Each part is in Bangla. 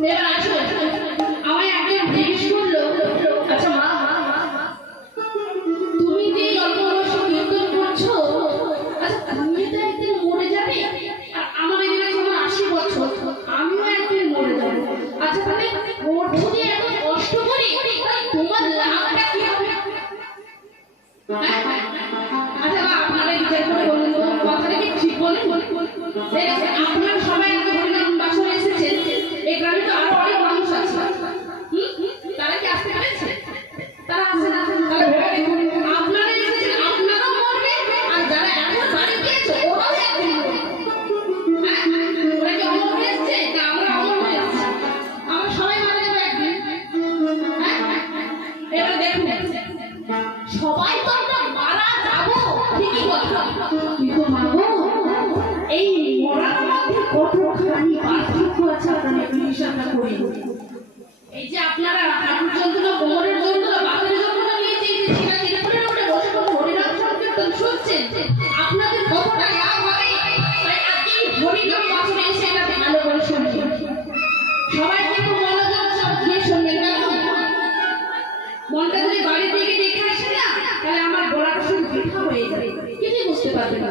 没有啦是我是我是我。এই যে আপনারা হাঁটুর যন্ত্রণা কোমরের যন্ত্রণা বাতের যন্ত্রণা নিয়ে যে শিরা শুনছেন। আপনাদের কতটা লাভ হবে এসে এটা ভালো করে শুনবেন সবাই কিন্তু মনোযোগ সব দিয়ে শুনবেন, কেমন? বাড়ির দিকে রেখে আসে না, তাহলে আমার গলাটা শুধু বৃথা হয়ে যাবে। কিছুই বুঝতে পারবে না।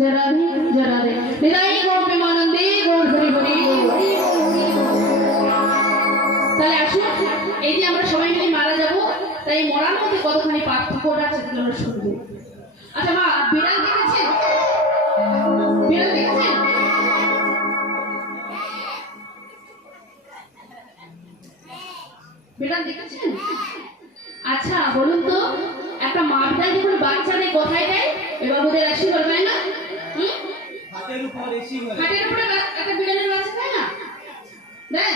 जरा रे जरा रे निदाई गौर प्रेमानंदे गौर हरि हरि তাহলে আসুন এই যে আমরা সবাই মিলে মারা যাব তাই এই মরার মধ্যে কতখানি পার্থক্যটা আছে সেগুলো আমরা শুনবো আচ্ছা মা বিড়াল দেখেছেন বিড়াল দেখেছেন বিড়াল দেখেছেন আচ্ছা বলুন তো একটা মা বিড়াল যখন বাচ্চা নেয় কোথায় দেয় এ বাবুদের আশীর্বাদ পায় না হুম হাতের উপর এসি হয় খাটের উপরে একটা বিড়ালের বাচ্চা দেয় না? দেয়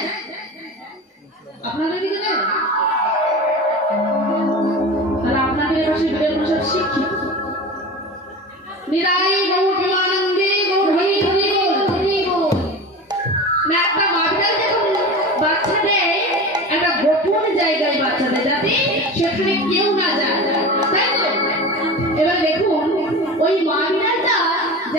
আপনাদের দিকে দেয় আর আপনাদের পাশে বিড়ালগুলো সব শিক্ষিত। নিরাই বিড়াল সেখানে কেউ না যায়। তাই তো? এবার দেখুন, ওই মা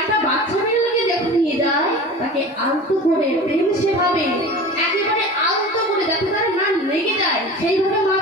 একটা বাচ্চা মেয়েটাকে যখন নিয়ে যায়, তাকে আলত করে, প্রেম সেভাবে, একেবারে আলত করে যাতে তার না লেগে যায়, সেইভাবে মা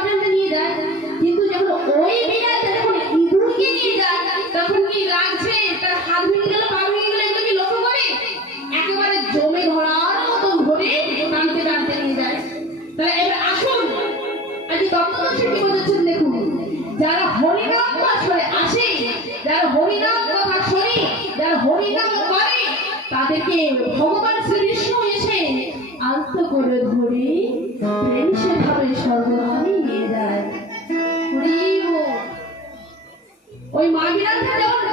তাদেরকে ভগবান শ্রীকৃষ্ণ এসে আলত করে ধরে প্রেম সেভাবে সর্বধামে নিয়ে যায়। ওই মা বিরাটটা যখন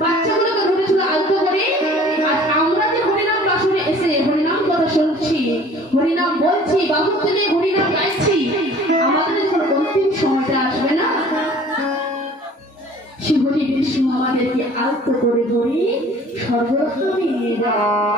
বাচ্চাগুলোকে ধরেছিল আলত করে, আর আমরা যে হরিনাম আসলে এসে হরিনাম কথা শুনছি, হরিনাম বলছি বাহু তুলে হরিনাম গাইছি, আমাদের যখন অন্তিম সময়টা আসবে না? শিবটি বিষ্ণু আমাদেরকে আলত করে ধরে সর্বধামে Yeah.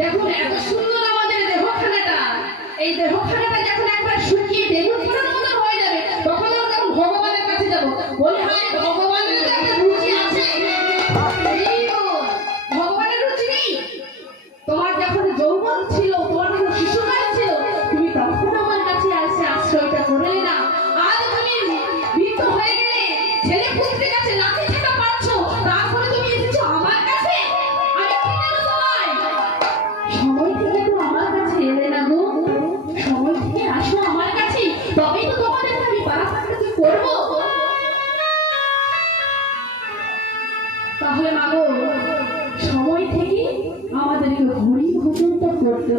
দেখুন, এত সুন্দর আমাদের দেহখানাটা। এই দেহখানাটা যখন একবার শুকিয়ে বেগুন খানার মতো হয়ে যাবে, তখন আমরা ভগবানের কাছে যাব? বলি, হায়, ভগবানের রুচি আছে